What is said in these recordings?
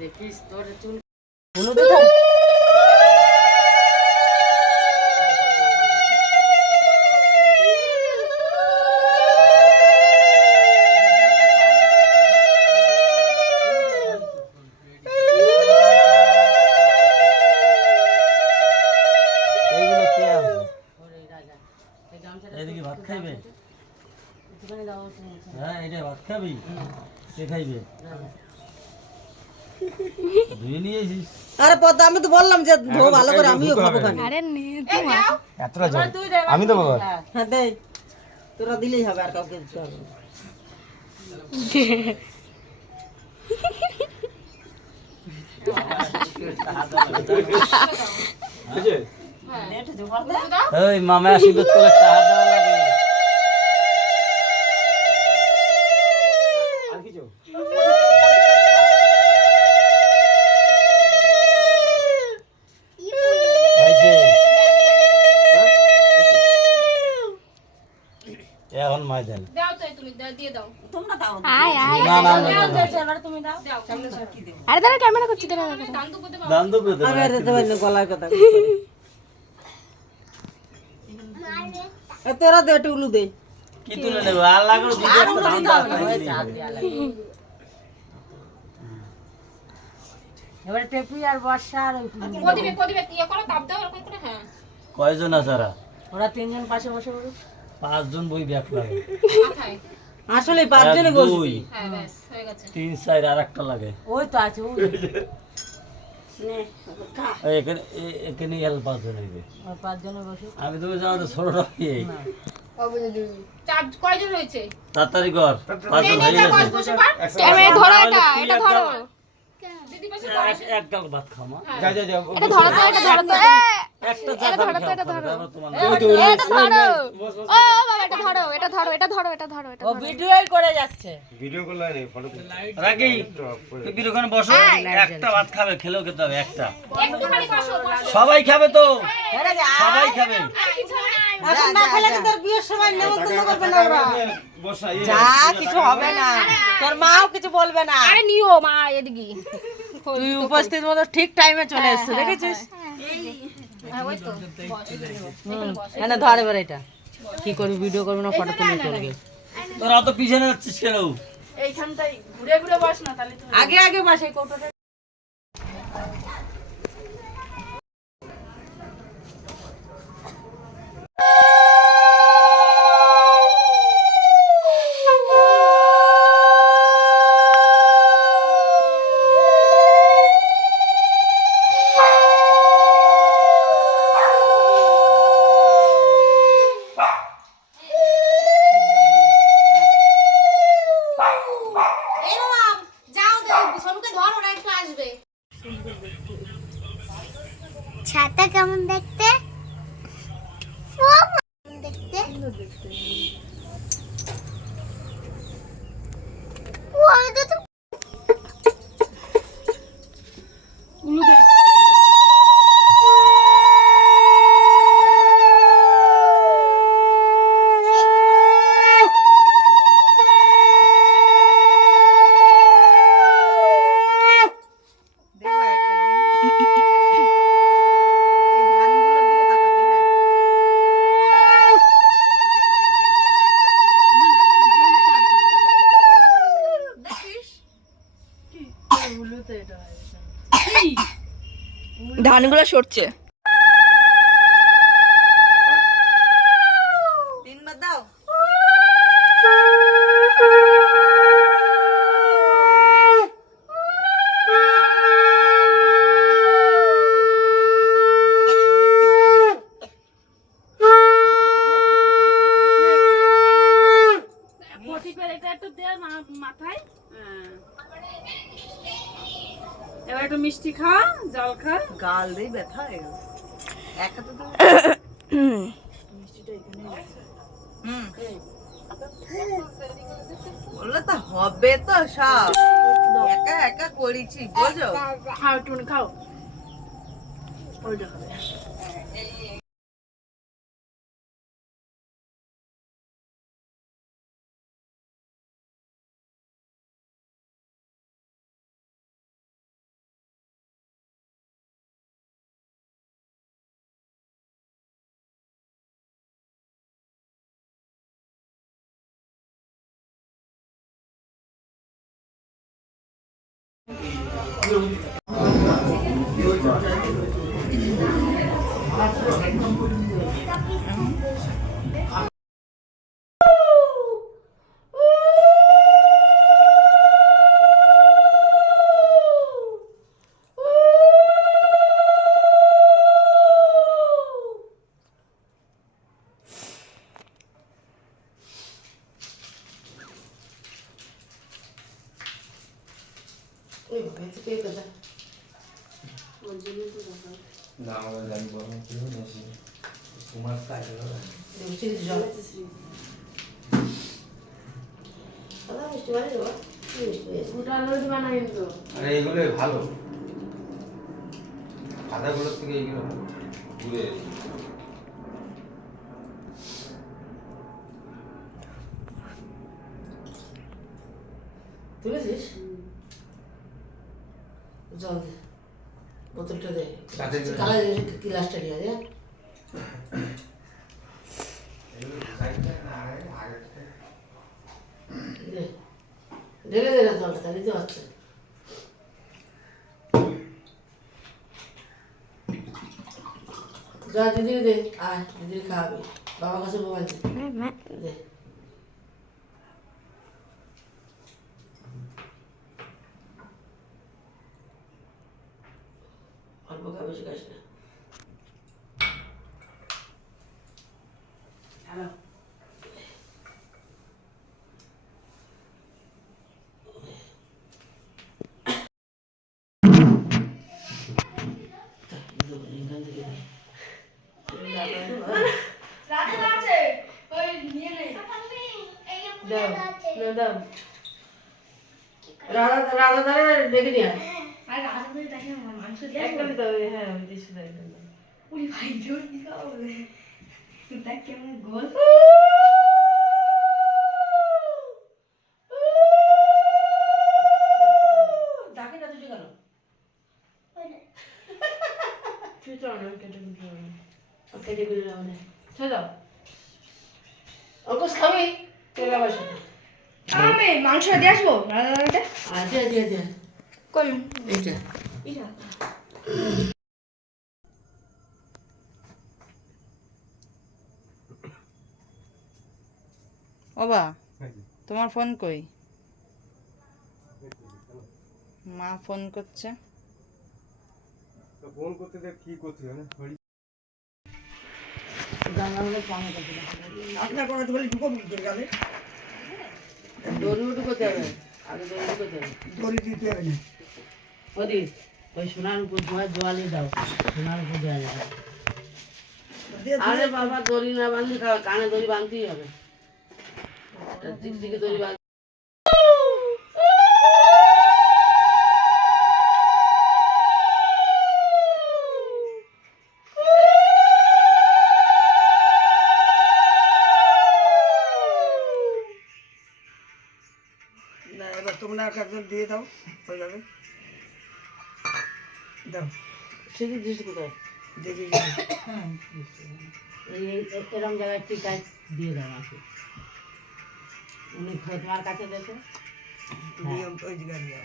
দেখিস তোর চুল এদিকে ভাত খাইবে? হ্যাঁ, এটা ভাত খাবি? কে খাইবে? ধুয়ে নিয়ে এসিস। আরে পদ্মা, আমি তো বললাম যে ধো ভালো করে, আমিও খাবো খানি। আরে নে তোমার এতটা জল আমি দেবো। হ্যাঁ দে, তোরা দিলেই হবে, আর কাউকে দিতে হবে না। এই মামা আশীর্বাদ করে টাকা দেওয়া লাগে। এখন মাই দেন। দাও তো তুমি দিয়ে দাও। তোমরা দাও। আয় আয় না না না এবার তুমি দাও। দাও। আরে দাঁড়া, ক্যামেরা করছি দাঁড়া। দান তো করতে পারো। দান তো পেতে আমি আর দিতে পারি না, গলার কথা। এ তোরা দে, একটু উলু দে। কি তুলে নেব? আর লাগলো দিতে একটা ধান দাও। এবার টেপি আর বর্ষা আর প্রদীপে ইয়ে করো, তাপ দাও এরকম করে। হ্যাঁ। কয়জন আছারা? ওরা তিনজন পাশে বসে পড়ুক। 5 জন বই ব্যাক লাগে। মাথায়। আসলে পাঁচজনে বসবি। হ্যাঁ ব্যাস হয়ে গেছে। 3 4 আর একটা লাগে। ওই তো আছে ওই নে, খা। এই এখানে এল 5 জন হইবে। ওই পাঁচজনে বসে। আমি তুমি যাও তো ছোট রাখি। চার কয়জন হয়েছে? তাড়াতাড়ি কর। 5 জন হয়ে বস গেছে। বসে পার। ক্যামেরা ধরো, এটা ধরো, দিদি বসে এক গাল ভাত খাও মা। যা যা যা এটা ধরো তো, এটা ধরো তো। একটা এটা চাটা ধরো তো, খাও। এটা ধরো। তারপর তোমার এটা ধরো। ও বাবা, এটা ধরো, এটা ধরো, এটা ধরো, এটা ধরো, এটা ও ধরো। ভিডিওই করে যাচ্ছে। ভিডিও করলে না ফটো রাখি। তুমি ওখানে বসো। একটা ভাত খাবে, খেলেও খেতে হবে একটা। একটুখানি বসো বসো। সবাই খাবে তো? সবাই খাবে। এখন না খেলে কি তোর বিয়ের সময় নেমন্তন্ন করবে না ওরা? বসা যা, কিছু হবে না, তোর মাও কিছু বলবে না। আরে নিও মা এদিকে। তুই উপস্থিত মতো ঠিক টাইমে চলে এসছিস, দেখেছিস? হ্যাঁ ওই তো বস। এনে ধর এবার এটা। কি করবি, ভিডিও করবি না ফটো তুলে করবি? তোরা অত পিছনে যাচ্ছিস কেন? এইখানটাই ঘুরে ঘুরে বস না তাহলে তো। আগে আগে বসে কৌটোটা। ছাতা কেমন দেখতে? ও দেখতে ও এটা তো ধানগুলো সরছে। তিনবার দাও। প্রদীপের এটা একটু দে মাথায়। এবার একটু মিষ্টি খা, জল খা। গাল দিয়ে ব্যথা হয়ে গেল। এক হাতে তো বললে তো হবে তো সব। একা একা করেছি, বুঝো? খাও একটু খাও। ওইটা খাবে। না আমরা জানি বলো তোমার তাই আরে এগুলো ভালো সাদাগুলোর থেকে এইগুলো ভালো ঘুরে তুলেছিস জল দে বোতলটা দে কালা গ্লাসটা নিয়ে দে দে ঢেলে দে না জলটা তাহলে দিতে পারছে যা দিদির দে আয় দিদির খাওয়াবি বাবার কাছে মোবাইল দে অল্প খা বেশি খাস না হ্যালো রাধা ধারে ডেকে নিয়ে একটা দিতে হবে হ্যাঁ ওই দিস ডাকে না তুই কেন তুই চল না কেটে কেটে করে যাও না ছেড়ে দাও অঙ্কুশ খাবি তেল আবার সাথে আমি মাংস দিয়ে আসবো আচ্ছা আচ্ছা আচ্ছা কোন এইটা বাবা তোমার ফোন কই মা ফোন করছে ফোন করতে দেখ কি করতে হবে আপনার কোনো তো বলি ঢুকো মুখের গালে দড়ি ঢুকোতে হবে আগে দড়ি ঢুকোতে হবে দড়ি দিতে হবে না ওদি ওই সোনার উপর জোয়ালি দাও সোনার উপর দেওয়া যাবে আরে বাবা দড়ি না বাঁধলে খাওয়া কানে দড়ি বাঁধতেই হবে দিকে দড়ি বাঁধ না এবার তোমরা একজন দিয়ে দাও হয়ে যাবে দাও ঠিক আছে দিস কোথায় দিদি এরকম জায়গায় টিকায় দিয়ে দাও আমাকে উনি তোমার কাছে দেখে নিয়ম ওই জায়গায় নিয়ে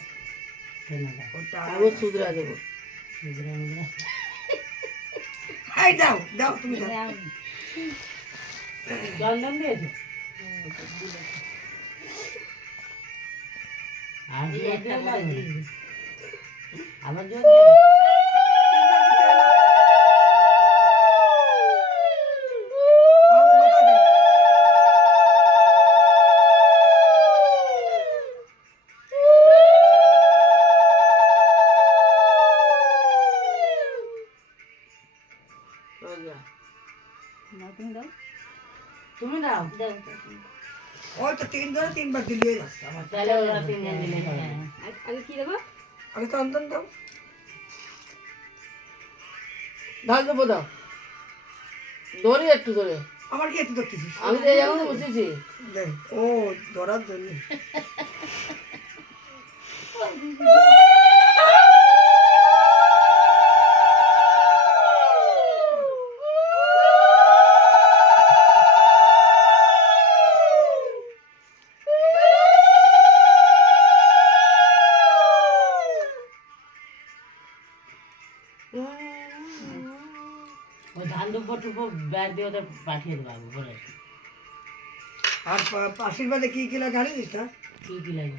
ওটা আমি সুদরা দেবো সুদরা এই দাও দাও তুমি দাও চন্দন দিয়েছো আর একটা আবার জল তুমি দাও ওই তো তিনবার দিলে আমার তাহলে ওরা তিনজন দিলে হবে আগে কি দেবো আগে চন্দন দাও ঢাল দেবো দাও দড়ি একটু ধরে আমার কি একটু ধরতেছিস আমি তো এই জায়গায় বসেছি ও ধরার জন্য টুপো টুপো ব্যাগ দিয়ে ওদের পাঠিয়ে দেবো আমি বলে। আর আশীর্বাদে কি কি লাগে জানিস না? কি কি লাগে?